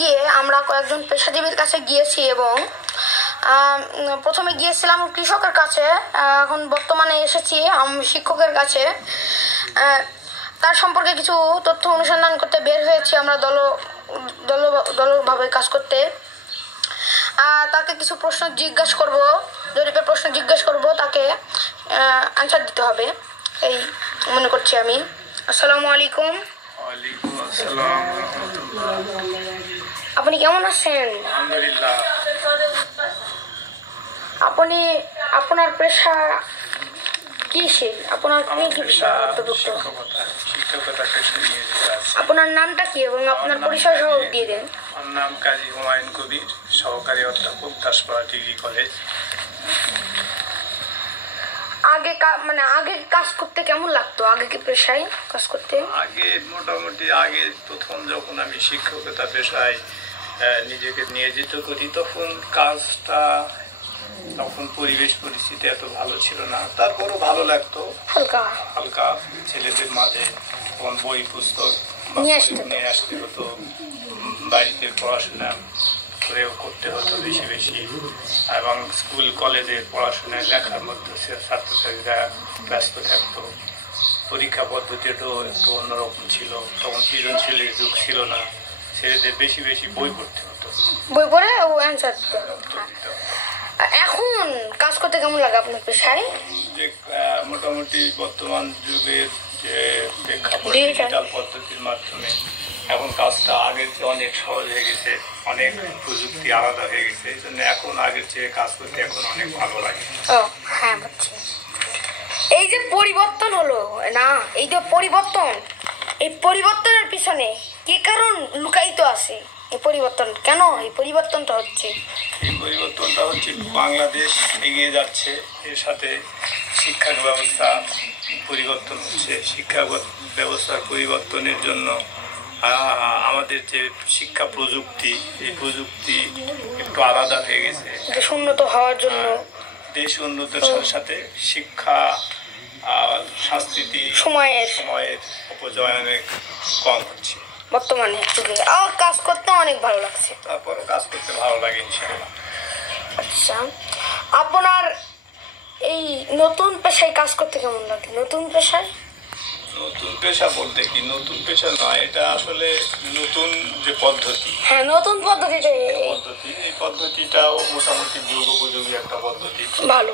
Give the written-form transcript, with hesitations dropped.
গিয়ে আমরা কয়েকজন পেশাজীবীর কাছে গিয়েছি এবং প্রথমে গিয়েছিলাম কৃষকের কাছে, এখন বর্তমানে এসেছি শিক্ষকের কাছে। তার সম্পর্কে কিছু তথ্য অনুসন্ধান করতে বের হয়েছি আমরা দলভাবে কাজ করতে। তাকে কিছু প্রশ্ন জিজ্ঞাসা করব, জরিপের প্রশ্ন জিজ্ঞাসা করব, তাকে আনসার দিতে হবে এই মনে করছি আমি। আসসালামু আলাইকুম। ওয়ালাইকুম আসসালাম। আপনি কেমন আছেন? আলহামদুলিল্লাহ। আপনি আপনার পেশা কি? আপনার কি পেশা? শিক্ষকতা পেশা নিয়ে আছে। আপনার নামটা কি এবং আপনার পরিচয় সহ দিয়ে দেন। আমার নাম কাজী হুমায়ুন কবির, সহকারী অধ্যাপক, দাসপাড়া ডিগ্রি কলেজ। আগে কাজ করতে কেমন লাগতো? আগে কি পেশায় কাজ করতে? আগে মোটামুটি প্রথম যখন আমি শিক্ষকতা পেশায় নিজেকে নিয়োজিত করি তখন পরিবেশ পরিস্থিতি এত ভালো ছিল না, তারপরও ভালো লাগতো। হালকা ছেলেদের মাঝে বই পুস্তক নিয়ে আসতে হতো, বাড়িতে পড়াশোনা করেও করতে হতো বেশি বেশি, এবং স্কুল কলেজে পড়াশোনায় লেখার মধ্যে ছাত্রছাত্রীরা ব্যস্ত থাকতো। পরীক্ষা পদ্ধতিটাও একটু অন্যরকম ছিল, তখন সৃজনশীলের যুগ ছিল না, ছেলেদের বেশি বেশি বই পড়তে হতো, বই পড়ে ও অ্যান্সার দিতে হতো। এখন কাজ করতে কেমন লাগে আপনার পেশায়? যে মোটামুটি বর্তমান যুগের যে প্রেক্ষাপট ডিজিটাল পদ্ধতির মাধ্যমে এখন কাজটা আগের চেয়ে অনেক সহজ হয়ে গেছে, অনেক প্রযুক্তি আলাদা হয়ে গেছে, এই জন্য এখন আগের চেয়ে কাজ করতে এখন অনেক ভালো লাগে। হ্যাঁ, বুঝছি। এই যে পরিবর্তন হলো না, এই যে এই পরিবর্তনের পিছনে কি কারণ লুকায়িত আছে? এই পরিবর্তন কেন? এই পরিবর্তনটা হচ্ছে বাংলাদেশ এগিয়ে যাচ্ছে, এর সাথে শিক্ষা ব্যবস্থা পরিবর্তন হচ্ছে। শিক্ষা ব্যবস্থার পরিবর্তনের জন্য আমাদের যে শিক্ষা প্রযুক্তি, এই প্রযুক্তি একটু আলাদা হয়ে গেছে। দেশ উন্নত হওয়ার জন্য, দেশ উন্নতির সাথে সাথে শিক্ষা সংস্কৃতি সময়ের অপচয় অনেক কম হচ্ছে বর্তমানে। কাজ করতে অনেক ভালো লাগছে, তারপরও কাজ করতে ভালো লাগে ইনশাআল্লাহ। আচ্ছা, আপনার এই নতুন পেশায় কাজ করতে কেমন লাগে? নতুন পেশা বলতে কি, নতুন পেশা নয়, এটা আসলে নতুন যে পদ্ধতি, নতুন পদ্ধতিটা, এই পদ্ধতিটাও মোটামুটি যুগোপযোগী একটা পদ্ধতি, ভালো।